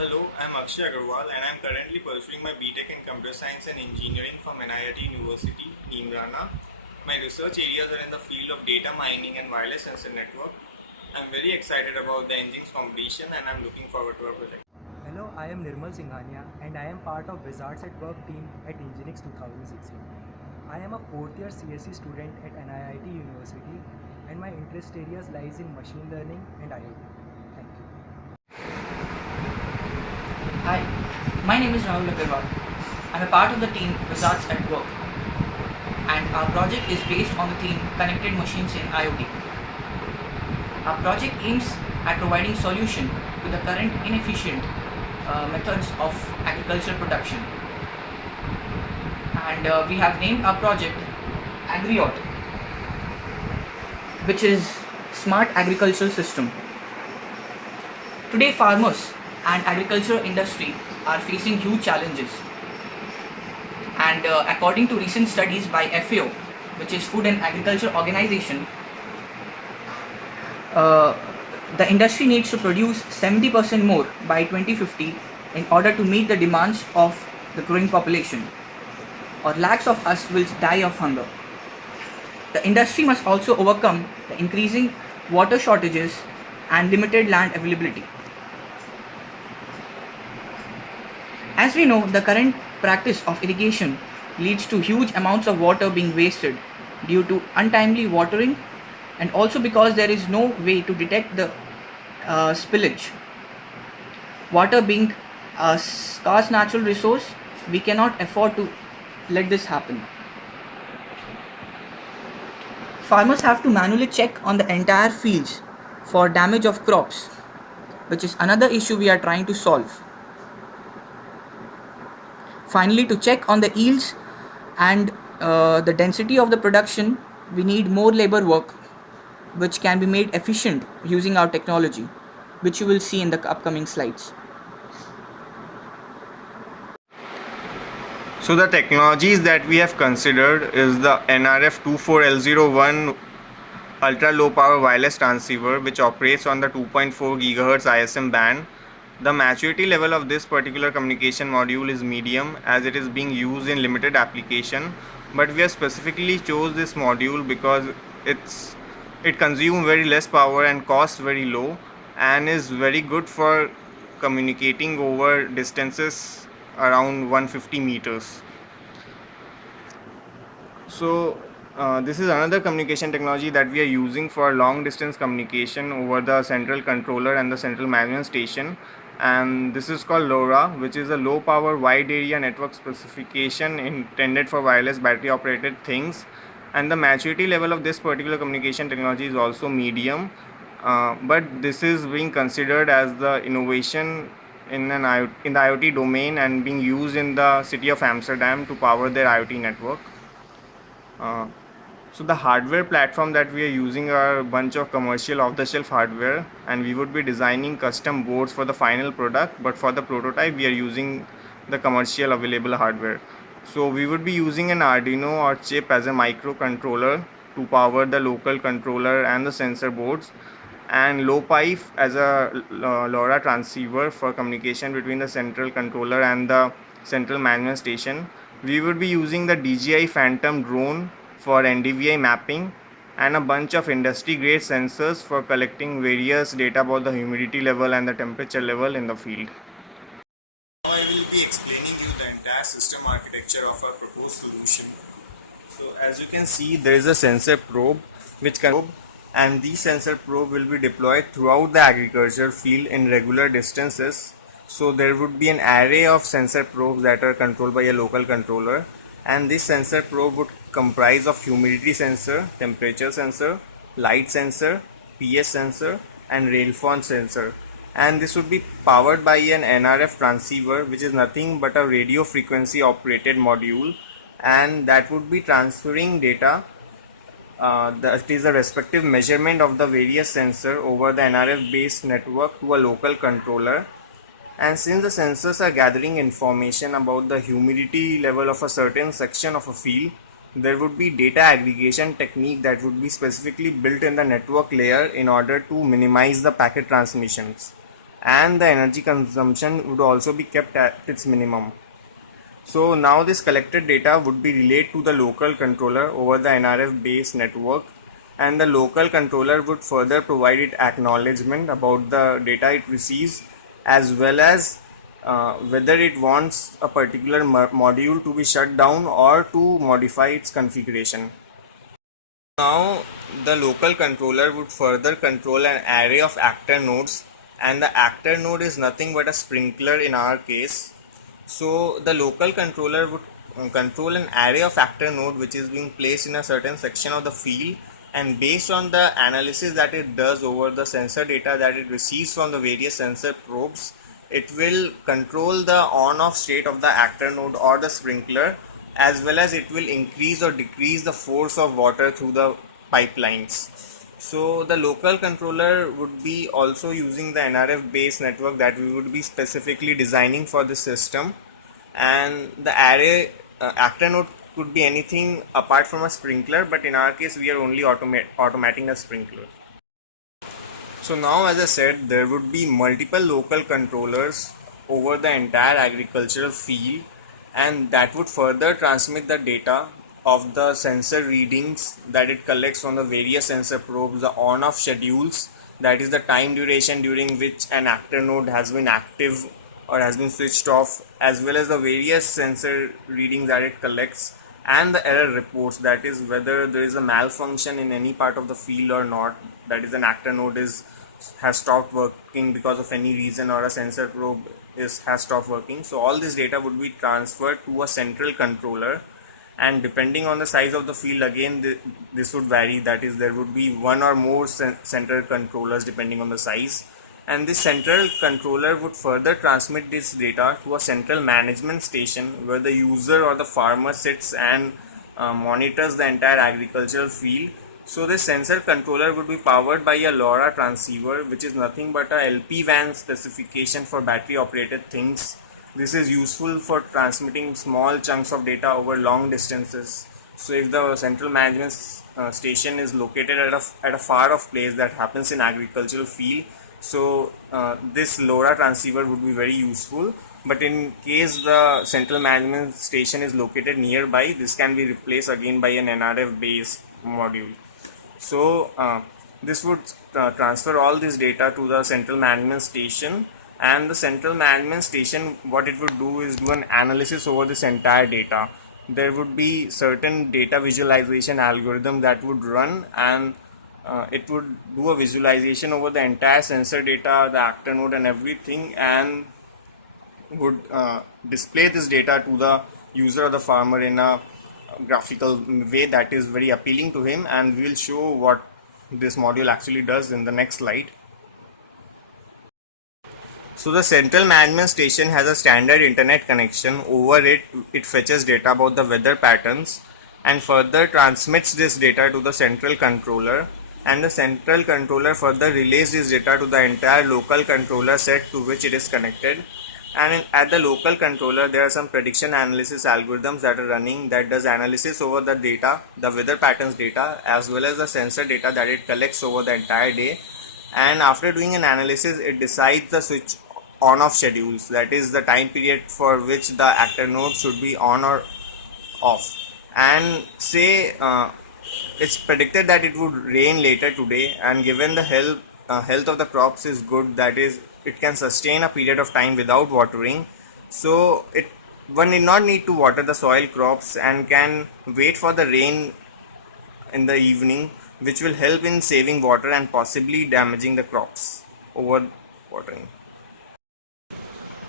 Hello, I'm Akshay Agarwal and I'm currently pursuing my BTech in Computer Science and Engineering from NIT University, Neemrana. My research areas are in the field of data mining and wireless sensor network. I'm very excited about the engines competition and I'm looking forward to our project. Hello, I am Nirmal Singhania and I am part of Wizards at Work team at Enginix 2016. I am a fourth year CSE student at NIT University and my interest areas lies in machine learning and IoT. Thank you. Hi, my name is Rahul Agarwal. I'm a part of the team Results at Work, and our project is based on the theme Connected Machines in IoT. Our project aims at providing solution to the current inefficient methods of agricultural production. And we have named our project AgriAut, which is Smart Agricultural System. Today, farmers and agricultural industry are facing huge challenges. And according to recent studies by FAO, which is Food and Agriculture Organization, uh, the industry needs to produce 70% more by 2050 in order to meet the demands of the growing population, or lakhs of us will die of hunger. The industry must also overcome the increasing water shortages and limited land availability. As we know, the current practice of irrigation leads to huge amounts of water being wasted due to untimely watering, and also because there is no way to detect the spillage. Water being a scarce natural resource, we cannot afford to let this happen. Farmers have to manually check on the entire fields for damage of crops, which is another issue we are trying to solve. Finally, to check on the yields and the density of the production, we need more labor work, which can be made efficient using our technology, which you will see in the upcoming slides. So the technologies that we have considered is the NRF24L01 ultra low power wireless transceiver which operates on the 2.4 GHz ISM band. The maturity level of this particular communication module is medium as it is being used in limited application, but we have specifically chose this module because it consumes very less power and costs very low and is very good for communicating over distances around 150 meters. So this is another communication technology that we are using for long distance communication over the central controller and the central management station, and this is called LoRa, which is a low power wide area network specification intended for wireless battery operated things. And the maturity level of this particular communication technology is also medium, but this is being considered as the innovation in the IoT domain and being used in the city of Amsterdam to power their IoT network. Uh, so the hardware platform that we are using are a bunch of commercial off-the-shelf hardware, and we would be designing custom boards for the final product. But for the prototype, we are using the commercial available hardware. So we would be using an Arduino or chip as a microcontroller to power the local controller and the sensor boards, and low-pi as a LoRa transceiver for communication between the central controller and the central management station. We would be using the DJI Phantom drone for NDVI mapping and a bunch of industry grade sensors for collecting various data about the humidity level and the temperature level in the field. Now I will be explaining you the entire system architecture of our proposed solution. So as you can see, there is a sensor probe and these sensor probe will be deployed throughout the agriculture field in regular distances. So there would be an array of sensor probes that are controlled by a local controller, and this sensor probe would comprise of humidity sensor, temperature sensor, light sensor, pH sensor and rainfall sensor, and this would be powered by an NRF transceiver, which is nothing but a radio frequency operated module, and that would be transferring data, that is the respective measurement of the various sensor over the NRF based network to a local controller. And since the sensors are gathering information about the humidity level of a certain section of a field, there would be data aggregation technique that would be specifically built in the network layer in order to minimize the packet transmissions. and the energy consumption would also be kept at its minimum. So now this collected data would be relayed to the local controller over the NRF based network, and the local controller would further provide it acknowledgement about the data it receives, as well as whether it wants a particular module to be shut down or to modify its configuration. Now the local controller would further control an array of actor nodes, and the actor node is nothing but a sprinkler in our case. So the local controller would control an array of actor node which is being placed in a certain section of the field, and based on the analysis that it does over the sensor data that it receives from the various sensor probes, it will control the on off state of the actor node or the sprinkler, as well as it will increase or decrease the force of water through the pipelines. So the local controller would be also using the NRF based network that we would be specifically designing for this system, and the array actor node could be anything apart from a sprinkler, but in our case we are only automating a sprinkler. So now, as I said, there would be multiple local controllers over the entire agricultural field, and that would further transmit the data of the sensor readings that it collects from the various sensor probes, the on-off schedules, that is the time duration during which an actor node has been active or has been switched off, as well as the various sensor readings that it collects, and the error reports, that is whether there is a malfunction in any part of the field or not, that is an actor node has stopped working because of any reason, or a sensor probe has stopped working. So all this data would be transferred to a central controller, and depending on the size of the field, again this would vary, that is there would be one or more central controllers depending on the size, and this central controller would further transmit this data to a central management station where the user or the farmer sits and monitors the entire agricultural field. So this sensor controller would be powered by a LoRa transceiver, which is nothing but a LPWAN specification for battery operated things. This is useful for transmitting small chunks of data over long distances. So if the central management station is located at a far off place, that happens in agricultural field, so this LoRa transceiver would be very useful. But in case the central management station is located nearby, this can be replaced again by an NRF based module. So this would transfer all this data to the central management station, and the central management station, what it would do is do an analysis over this entire data. There would be certain data visualization algorithm that would run, and it would do a visualization over the entire sensor data, the actor node and everything, and would display this data to the user or the farmer in a graphical way that is very appealing to him, and we will show what this module actually does in the next slide. So the central management station has a standard internet connection. Over it fetches data about the weather patterns and further transmits this data to the central controller, and the central controller further relays this data to the entire local controller set to which it is connected. And at the local controller, there are some prediction analysis algorithms that are running that does analysis over the data, the weather patterns data, as well as the sensor data that it collects over the entire day. And after doing an analysis, it decides the switch on off schedules, that is the time period for which the actor node should be on or off. And say it's predicted that it would rain later today, and given the health of the crops is good, that is it can sustain a period of time without watering, so one need not need to water the soil crops and can wait for the rain in the evening, which will help in saving water and possibly damaging the crops over watering.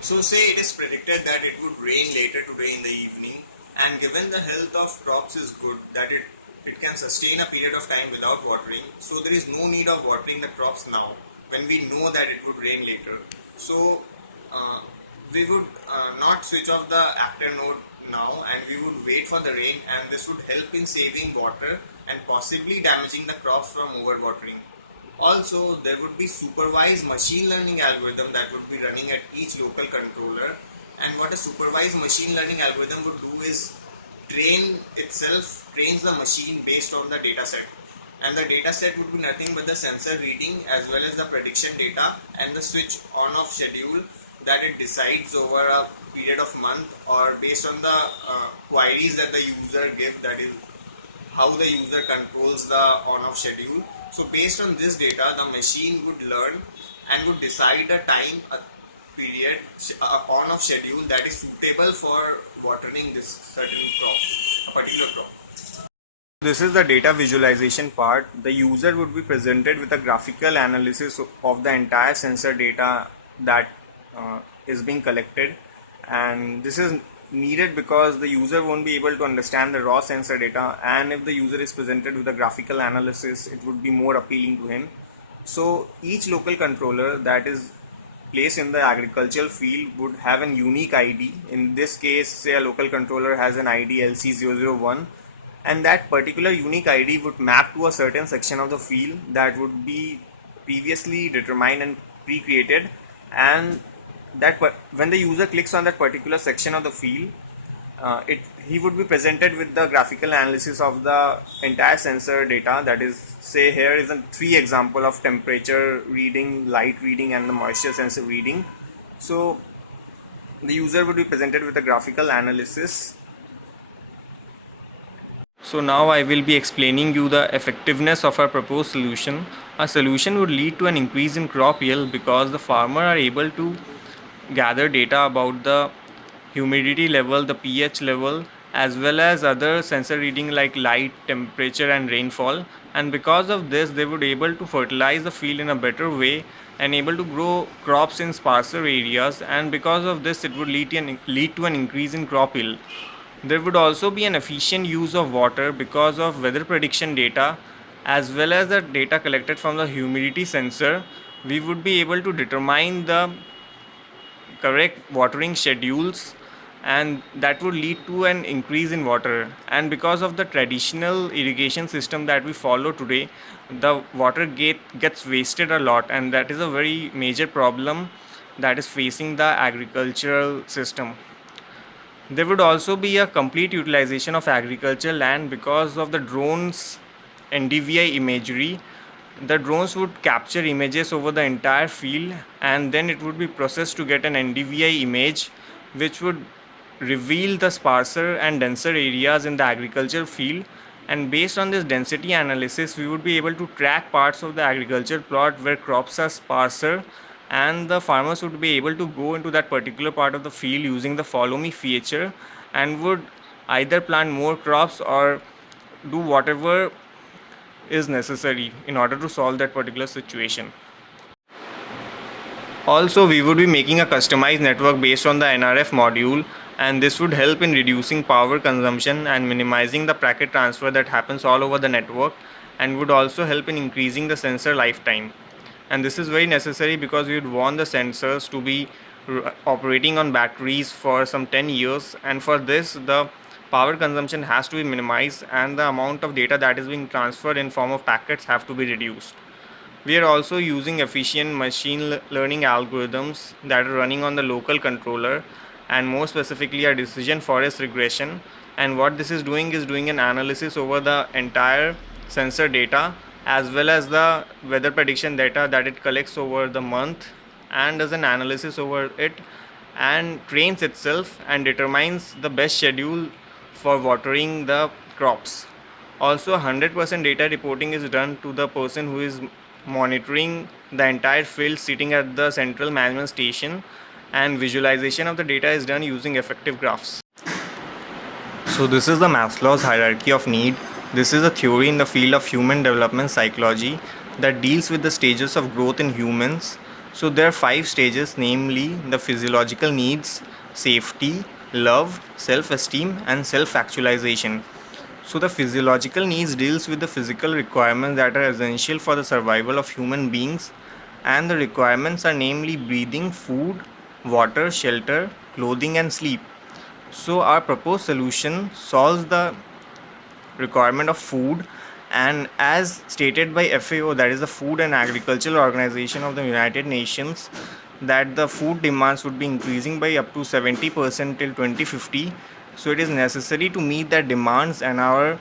So say it is predicted that it would rain later today in the evening, and given the health of crops is good, that it can sustain a period of time without watering, so there is no need of watering the crops now when we know that it would rain later. So we would not switch off the actor node now, and we would wait for the rain, and this would help in saving water and possibly damaging the crops from overwatering. Also, there would be supervised machine learning algorithm that would be running at each local controller, and what a supervised machine learning algorithm would do is trains the machine based on the data set. and the data set would be nothing but the sensor reading as well as the prediction data and the switch on off schedule that it decides over a period of month or based on the queries that the user give, that is how the user controls the on off schedule. So based on this data, the machine would learn and would decide a time, a period, on off schedule that is suitable for watering this certain crop, a particular crop. This is the data visualization part. The user would be presented with a graphical analysis of the entire sensor data that is being collected, and this is needed because the user won't be able to understand the raw sensor data, and if the user is presented with a graphical analysis, it would be more appealing to him. So each local controller that is placed in the agricultural field would have an unique ID. In this case, say a local controller has an ID LC001, and that particular unique ID would map to a certain section of the field that would be previously determined and pre-created, and that when the user clicks on that particular section of the field, he would be presented with the graphical analysis of the entire sensor data. That is, say here is a 3 example of temperature reading, light reading and the moisture sensor reading. So the user would be presented with a graphical analysis. So now I will be explaining you the effectiveness of our proposed solution. A solution would lead to an increase in crop yield because the farmer are able to gather data about the humidity level, the pH level, as well as other sensor reading like light, temperature and rainfall, and because of this they would able to fertilize the field in a better way and able to grow crops in sparser areas, and because of this it would lead to an increase in crop yield. There would also be an efficient use of water because of weather prediction data as well as the data collected from the humidity sensor. We would be able to determine the correct watering schedules, and that would lead to an increase in water. And because of the traditional irrigation system that we follow today, the water gets wasted a lot, and that is a very major problem that is facing the agricultural system. There would also be a complete utilization of agricultural land because of the drones NDVI imagery. The drones would capture images over the entire field, and then it would be processed to get an NDVI image which would reveal the sparser and denser areas in the agricultural field. And based on this density analysis, we would be able to track parts of the agriculture plot where crops are sparser, and the farmers would be able to go into that particular part of the field using the follow me feature and would either plant more crops or do whatever is necessary in order to solve that particular situation. Also, we would be making a customized network based on the NRF module, and this would help in reducing power consumption and minimizing the packet transfer that happens all over the network, and would also help in increasing the sensor lifetime. And this is very necessary because we would want the sensors to be operating on batteries for some 10 years, and for this the power consumption has to be minimized and the amount of data that is being transferred in form of packets have to be reduced. We are also using efficient machine learning algorithms that are running on the local controller, and more specifically a decision forest regression. And what this is doing an analysis over the entire sensor data as well as the weather prediction data that it collects over the month, and does an analysis over it and trains itself and determines the best schedule for watering the crops. Also, 100% data reporting is done to the person who is monitoring the entire field sitting at the central management station, and visualization of the data is done using effective graphs. So this is the Maslow's hierarchy of need. This is a theory in the field of human development psychology that deals with the stages of growth in humans. So there are 5 stages, namely the physiological needs, safety, love, self-esteem and self-actualization. So the physiological needs deals with the physical requirements that are essential for the survival of human beings, and the requirements are namely breathing, food, water, shelter, clothing and sleep. So our proposed solution solves the requirement of food, and as stated by FAO, that is the Food and Agricultural Organization of the United Nations, that the food demands would be increasing by up to 70% till 2050. So it is necessary to meet that demands, and our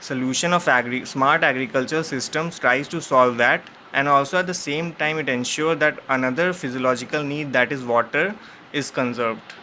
solution of smart agriculture systems tries to solve that, and also at the same time it ensures that another physiological need, that is water, is conserved.